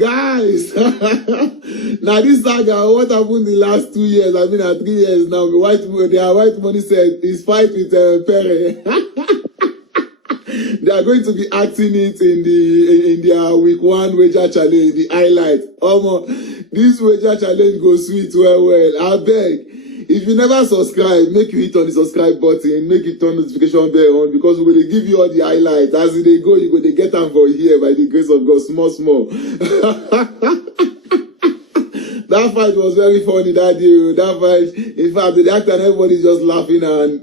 Guys, now this saga, what happened the last 2 years, I mean, 3 years now, Whitemoney said his fight with Pere. They are going to be acting it in their week 1 wager challenge, the highlight. This wager challenge goes sweet well. I beg. If you never subscribe, make you hit on the subscribe button, make you turn notification bell on, because we will give you all the highlights. As they go, you go to get them for here by the grace of God, small. That fight was very funny that day. That fight, in fact, the actor and everybody is just laughing and